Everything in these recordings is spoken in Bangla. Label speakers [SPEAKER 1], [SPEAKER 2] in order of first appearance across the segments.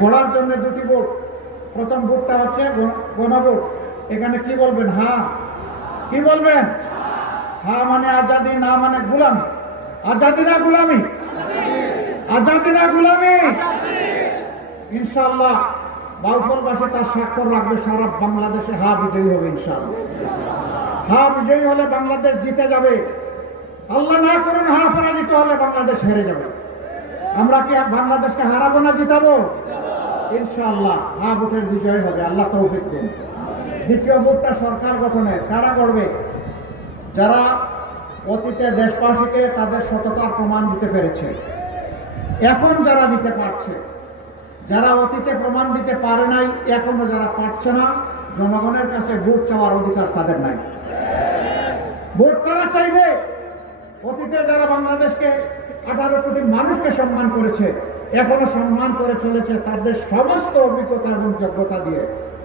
[SPEAKER 1] ঘোড়ার জন্য দুটি ভোট প্রথম ভোটটা হচ্ছে গ- গণভোট এখানে কি বলবেন? হা। কি বলবেন? হা মানে আজাদি, না মানে গুলামি। আজাদি না গুলামি? আজাদি না গুলামি? ইনশাল্লাহ বাউফলবাসী তার স্বাক্ষর রাখবে, সারা বাংলাদেশে হা বিজয়ী হবে ইনশাল্লাহ হা বিজয়ী হলে বাংলাদেশ জিতে যাবে। আল্লাহ না করুন হা পরাজিত হলে বাংলাদেশ হেরে যাবে। আমরা কি বাংলাদেশকে হারাবো না জিতাবো? ইনশাআল্লাহ হা ভোটের বিজয় হবে, আল্লাহ দিন। দ্বিতীয় ভোটটা সরকার গঠনের, কারা করবে যারা অতীতে দেশবাসীকে তাদের সততার প্রমাণ দিতে পেরেছে। এখন যারা দিতে পারছে, যারা অতীতে প্রমাণ দিতে পারে নাই, এখনও যারা পারছে না, জনগণের কাছে ভোট চাওয়ার অধিকার তাদের নাই। ভোট তারা চাইবে? অতীতে যারা বাংলাদেশকে আঠারো কোটি মানুষকে সম্মান করেছে এখনও সম্মান করে চলেছে তাদের সমস্ত অভিজ্ঞতা এবং যোগ্যতা দিয়ে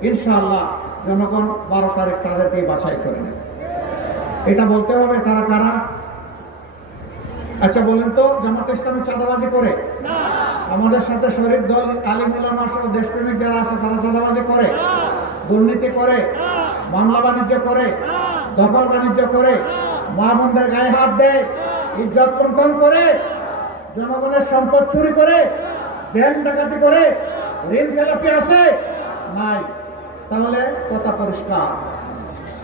[SPEAKER 1] ইনশাআল্লাহ জনগণ বারো তারিখ তাদেরকেই বাছাই করে নেবে। এটা বলতে হবে তারা কারা? আচ্ছা বলেন তো জামাত ইসলামী চাঁদাবাজি করে? আমাদের সাথে শরীফ দল আলিমুল্লামা সহ দেশপ্রেমিক যারা আছে তারা চাঁদাবাজি করে? দুর্নীতি করে? বাংলা বাণিজ্য করে? দখল বাণিজ্য করে মা বোনদের গায়ে হাত দেয়, ইজ্জত লুণ্ঠন করে, জনগণের সম্পদ চুরি করে, ব্যাংক ডাকাতি করে, ঋণ খেলাপি আছে? নাই। তাহলে কথা পরিষ্কার।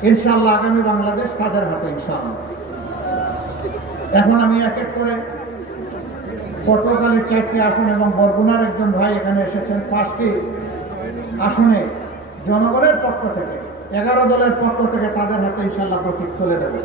[SPEAKER 1] ইনশাল্লাহ আগামী বাংলাদেশ কাদের হাতে ইনশাল্লাহ এখন আমি এক এক করে পটুয়াখালীর চারটি আসন এবং বরগুনার একজন ভাই এখানে এসেছেন পাঁচটি আসনে জনগণের পক্ষ থেকে। এগারো দলের পক্ষ থেকে তাদের হাতে ইনশাল্লাহ প্রতীক তুলে দেবে।